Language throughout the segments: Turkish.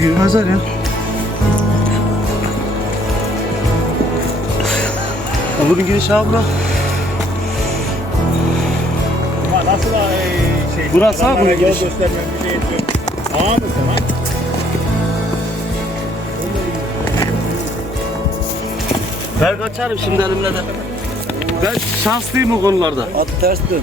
gibi mezar ya. Ya Bunun giriş abi bura. Nasıl e, şey? Burası bunun yol girişi. göstermem bir şey lan? Ben kaçarım şimdi elimle de. Ben şanslıyım o konularda. At ters döndü.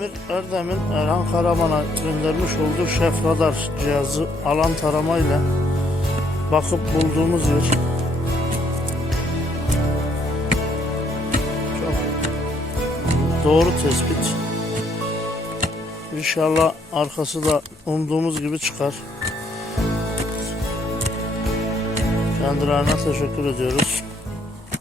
Emir Erdem'in Erhan Karaman'a göndermiş olduğu şef radar cihazı alan taramayla bakıp bulduğumuz yer. Çok doğru tespit. İnşallah arkası da umduğumuz gibi çıkar. Kendilerine teşekkür ediyoruz.